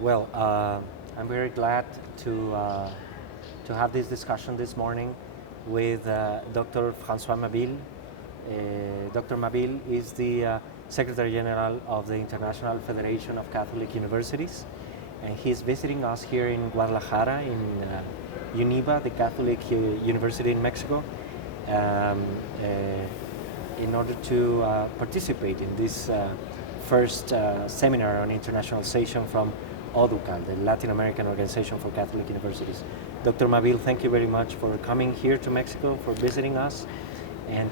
Well, I'm very glad to have this discussion this morning with Dr. François Mabille. Dr. Mabille is the Secretary General of the International Federation of Catholic Universities, and he's visiting us here in Guadalajara in UNIVA, the Catholic University in Mexico, in order to participate in this first seminar on internationalization from ODUCAL, the Latin American Organization for Catholic Universities. Dr. Mabille, thank you very much for coming here to Mexico, for visiting us, and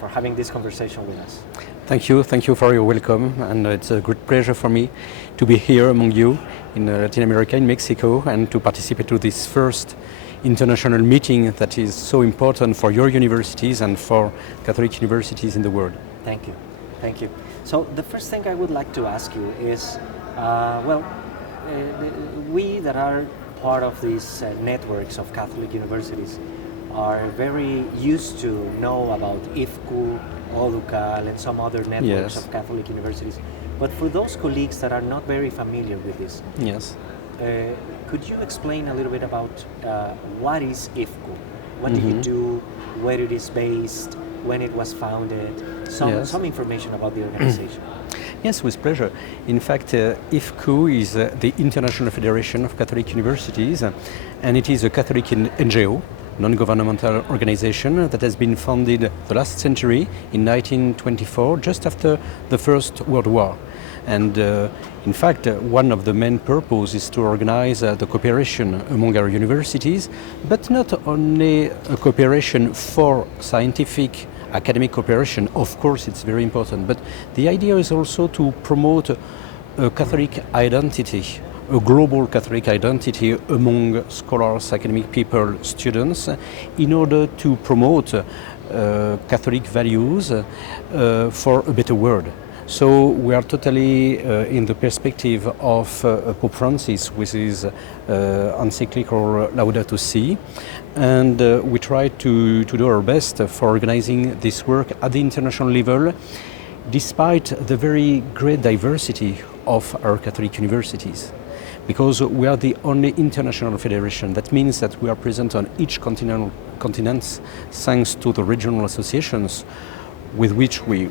for having this conversation with us. Thank you for your welcome, and it's a great pleasure for me to be here among you in Latin America, in Mexico, and to participate to this first international meeting that is so important for your universities and for Catholic universities in the world. Thank you. So the first thing I would like to ask you is, we that are part of these networks of Catholic universities are very used to know about FIUC, ODUCAL, and some other networks of Catholic universities. But for those colleagues that are not very familiar with this, could you explain a little bit about what is FIUC? What do you do, where it is based, when it was founded, some information about the organization? Yes, with pleasure. In fact, FIUC is the International Federation of Catholic Universities, and it is a Catholic NGO, non-governmental organization that has been founded the last century in 1924, just after the First World War. And in fact, one of the main purposes is to organize the cooperation among our universities, but not only a cooperation for scientific academic cooperation. Of course, it's very important, but the idea is also to promote a Catholic identity, a global Catholic identity among scholars, academic people, students, in order to promote Catholic values for a better world. So we are totally in the perspective of Pope Francis with his encyclical Laudato Si, and we try to do our best for organizing this work at the international level, despite the very great diversity of our Catholic universities. Because we are the only international federation, that means that we are present on each continent thanks to the regional associations with which we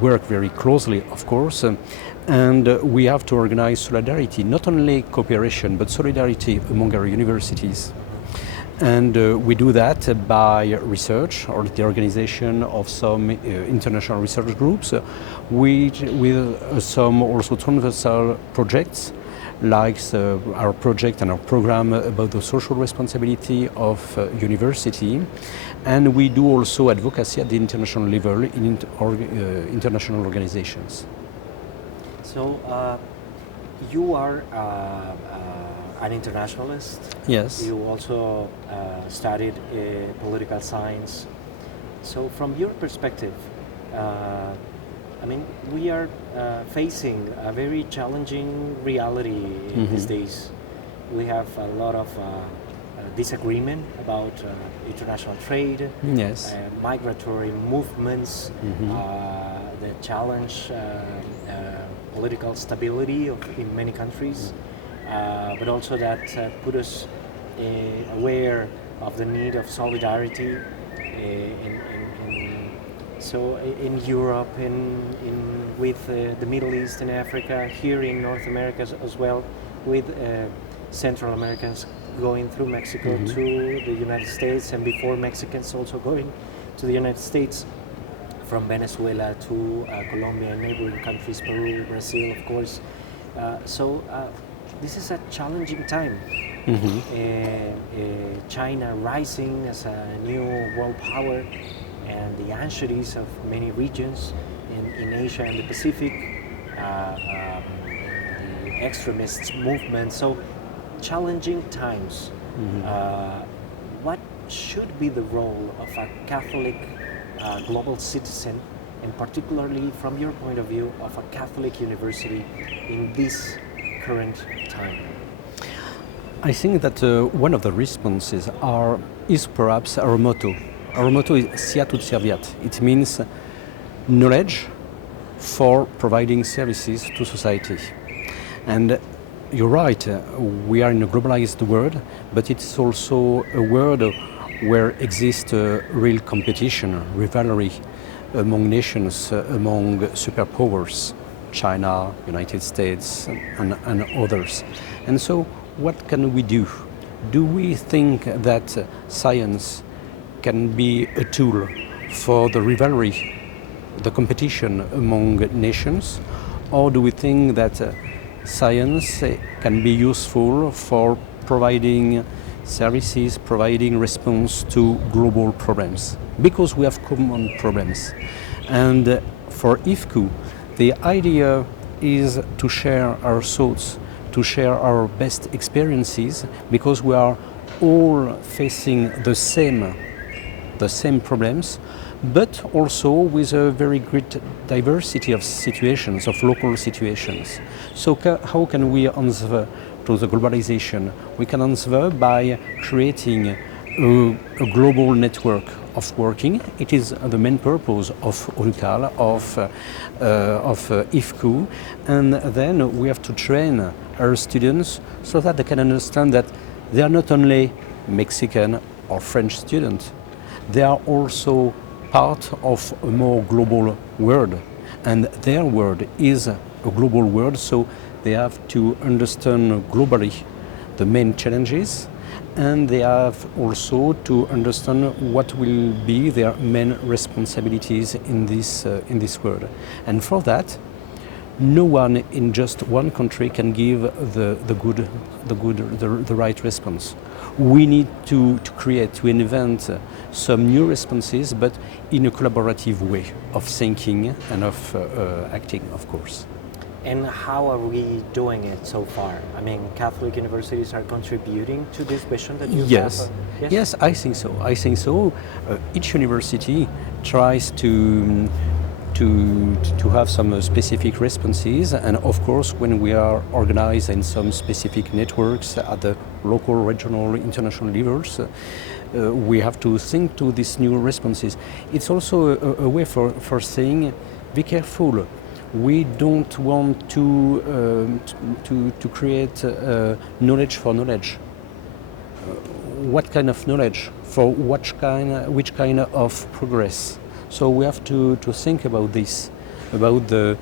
work very closely, of course, and we have to organize solidarity, not only cooperation, but solidarity among our universities. And we do that by research or the organization of some international research groups, with some also transversal projects, like our project and our program about the social responsibility of university. And we do also advocacy at the international level in international organizations. So you are an internationalist. Yes. You also studied political science. So from your perspective, we are facing a very challenging reality these days. We have a lot of disagreement about international trade, migratory movements, the challenge political stability in many countries, but also that put us aware of the need of solidarity in Europe, with the Middle East and Africa, here in North America as well, with Central Americans going through Mexico to the United States, and before Mexicans also going to the United States, from Venezuela to Colombia and neighboring countries, Peru, Brazil, of course. So this is a challenging time. China rising as a new world power, and the anxieties of many regions in Asia and the Pacific, the extremist movement. So challenging times. What should be the role of a Catholic global citizen, and particularly from your point of view of a Catholic university in this current time? I think that one of the responses is perhaps our motto. Our motto is Siat ut serviat. It means knowledge for providing services to society. And you're right, we are in a globalized world, but it's also a world where exists real competition, rivalry among nations, among superpowers, China, United States, and others. And so what can we do? Do we think that science can be a tool for the rivalry, the competition among nations? Or do we think that science can be useful for providing services, providing response to global problems? Because we have common problems. And for FIUC, the idea is to share our thoughts, to share our best experiences, because we are all facing the same problems, but also with a very great diversity of situations, of local situations. So how can we answer to the globalization? We can answer by creating a global network of working. It is the main purpose of ODUCAL, of FIUC, and then we have to train our students so that they can understand that they are not only Mexican or French students, they are also part of a more global world, and their world is a global world, so they have to understand globally the main challenges, and they have also to understand what will be their main responsibilities in this world. And for that, no one in just one country can give the right response. We need to create, to invent some new responses, but in a collaborative way of thinking and of acting, of course. And how are we doing it so far? I mean, Catholic universities are contributing to this vision that you have? Yes, I think so. I think so. Each university tries to have some specific responses, and of course when we are organized in some specific networks at the local, regional, international levels, we have to think to these new responses. It's also a way for saying, be careful. We don't want to create knowledge for knowledge. What kind of knowledge for which kind of progress? So we have to think about this, about the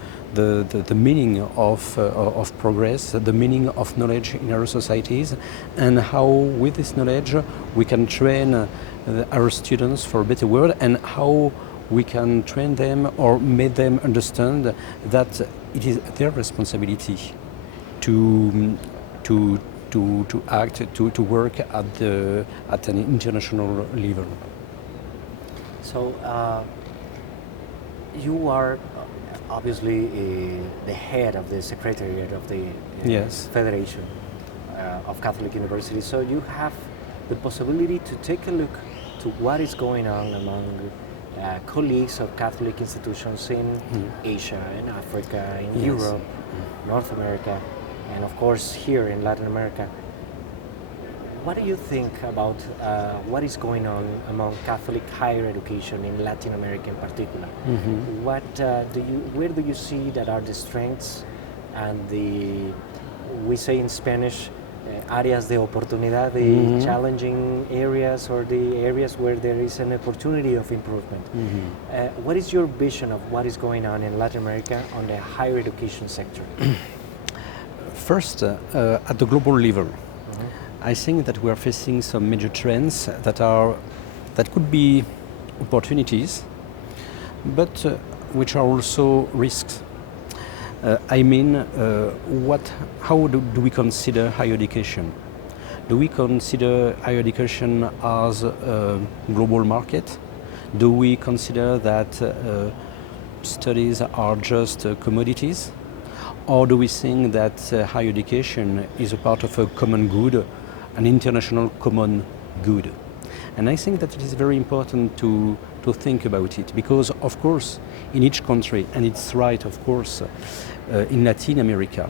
meaning of progress, the meaning of knowledge in our societies, and how with this knowledge we can train our students for a better world, and how we can train them or make them understand that it is their responsibility to act, to work at an international level. So you are obviously the head of the Secretariat of the Federation of Catholic Universities, so you have the possibility to take a look to what is going on among colleagues of Catholic institutions in Asia, in Africa, in Europe, North America, and of course here in Latin America. What do you think about what is going on among Catholic higher education in Latin America in particular? Where do you see that are the strengths and we say in Spanish, áreas de oportunidad, the challenging areas or the areas where there is an opportunity of improvement? What is your vision of what is going on in Latin America on the higher education sector? First, at the global level, I think that we are facing some major trends that could be opportunities, but which are also risks. I mean, how do we consider higher education? Do we consider higher education as a global market? Do we consider that studies are just commodities? Or do we think that higher education is a part of a common good, an international common good? And I think that it is very important to think about it, because of course in each country, and it's right of course in Latin America,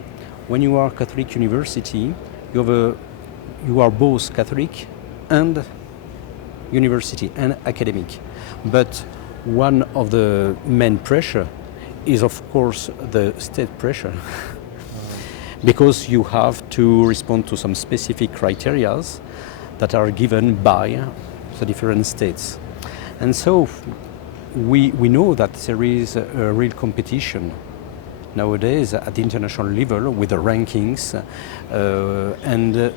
when you are Catholic university, you are both Catholic and university and academic. But one of the main pressure is of course the state pressure. because you have to respond to some specific criteria that are given by the different states. And so we know that there is a real competition nowadays at the international level with the rankings, and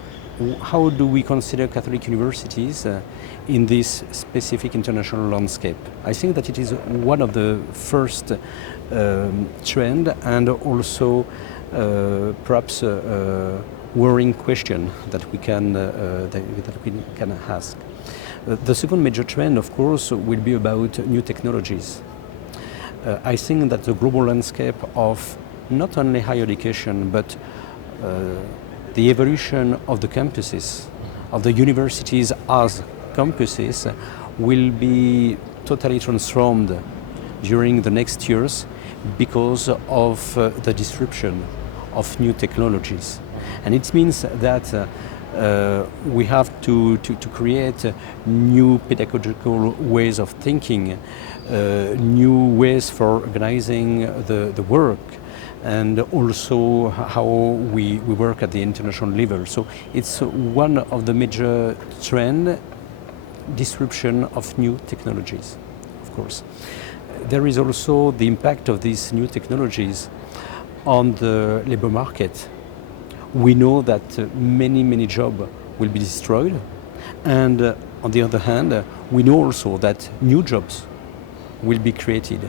how do we consider Catholic universities in this specific international landscape? I think that it is one of the first trend, and also perhaps a worrying question that we can ask. The second major trend, of course, will be about new technologies. I think that the global landscape of not only higher education, but the evolution of the campuses, of the universities as campuses, will be totally transformed during the next years because of the disruption of new technologies. And it means that we have to create new pedagogical ways of thinking, new ways for organizing the work, and also how we work at the international level. So it's one of the major trends, disruption of new technologies, of course. There is also the impact of these new technologies on the labor market. We know that many jobs will be destroyed, and on the other hand, we know also that new jobs will be created.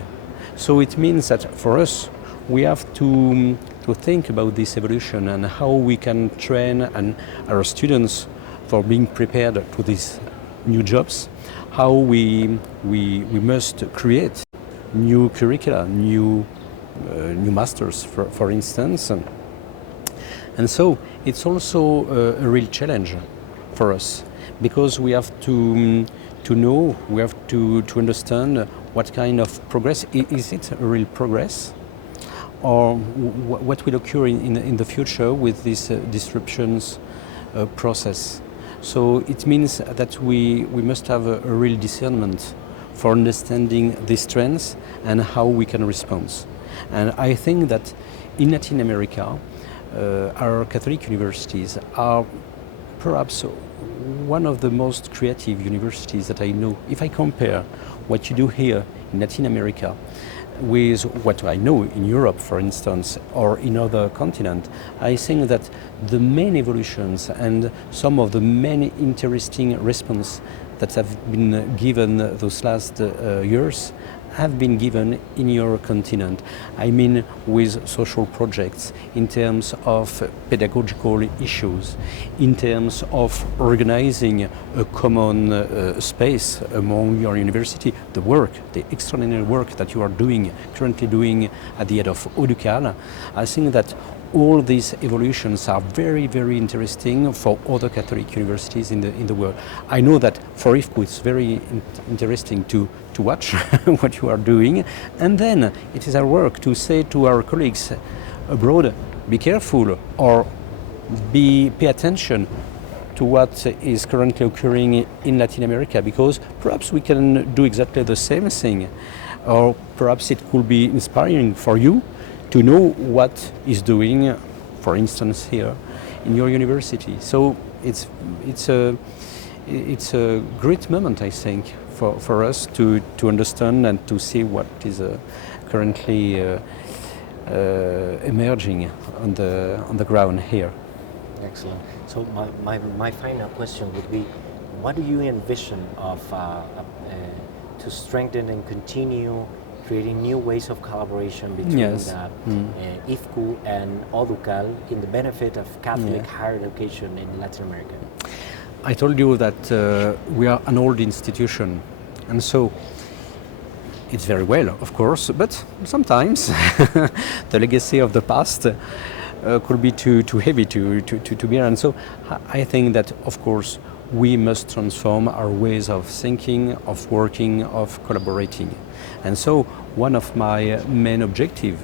So it means that for us, we have to think about this evolution and how we can train our students for being prepared to these new jobs, how we must create new curricula, new masters, for instance. And so it's also a real challenge for us, because we have to know, we have to understand what kind of progress. Is it a real progress? Or what will occur in the future with this disruptions process? So it means that we must have a real discernment for understanding these trends and how we can respond. And I think that in Latin America, our Catholic universities are perhaps one of the most creative universities that I know. If I compare what you do here in Latin America with what I know in Europe, for instance, or in other continents, I think that the main evolutions and some of the many interesting responses that have been given those last years have been given in your continent. I mean with social projects, in terms of pedagogical issues, in terms of organizing a common space among your university, the extraordinary work that you are currently doing at the head of ODUCAL. I think that all these evolutions are very interesting for other Catholic universities in the world. I know that for FIUC it's very interesting to watch what you are doing, and then it is our work to say to our colleagues abroad, be careful, or pay attention to what is currently occurring in Latin America, because perhaps we can do exactly the same thing, or perhaps it could be inspiring for you to know what is doing, for instance, here in your university. So it's a great moment, I think, for us to understand and to see what is currently emerging on the ground here. Excellent. So my final question would be, what do you envision of to strengthen and continue creating new ways of collaboration between FIUC and ODUCAL in the benefit of Catholic higher education in Latin America? I told you that we are an old institution, and so it's very well, of course, but sometimes the legacy of the past could be too heavy to bear. And so I think that, of course, we must transform our ways of thinking, of working, of collaborating. And so one of my main objectives,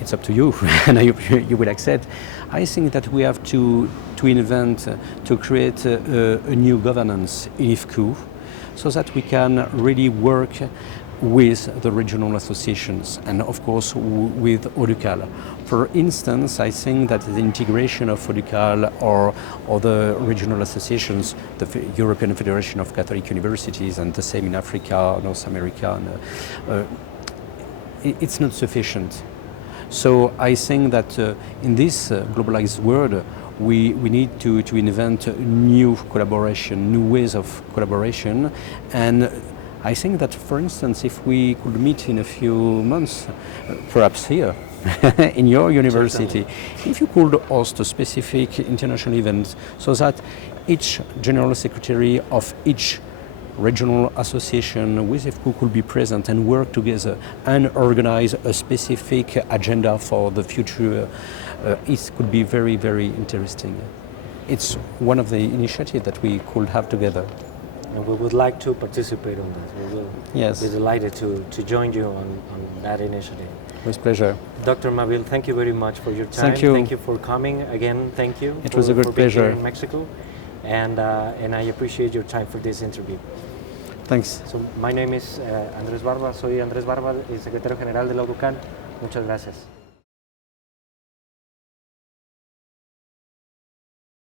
it's up to you, and you will accept, I think that we have to invent, to create a new governance in FIUC, so that we can really work with the regional associations and of course with ODUCAL. For instance, I think that the integration of ODUCAL or other regional associations, the European Federation of Catholic Universities and the same in Africa, North America, it's not sufficient. So I think that in this globalized world, we need to invent new collaboration, new ways of collaboration. And I think that, for instance, if we could meet in a few months, perhaps here, in your university, if you could host a specific international event so that each general secretary of each regional association with IFCU could be present and work together and organize a specific agenda for the future, it could be very, very interesting. It's one of the initiatives that we could have together. And we would like to participate on that. We will be delighted to join you on that initiative. With pleasure. Dr. Mabille, thank you very much for your time. Thank you. Thank you for coming. Again, thank you. It was a great pleasure. Being here in Mexico. And I appreciate your time for this interview. Thanks. So, my name is Andrés Barba. Soy Andrés Barba, el Secretario General de la ODUCAL. Muchas gracias.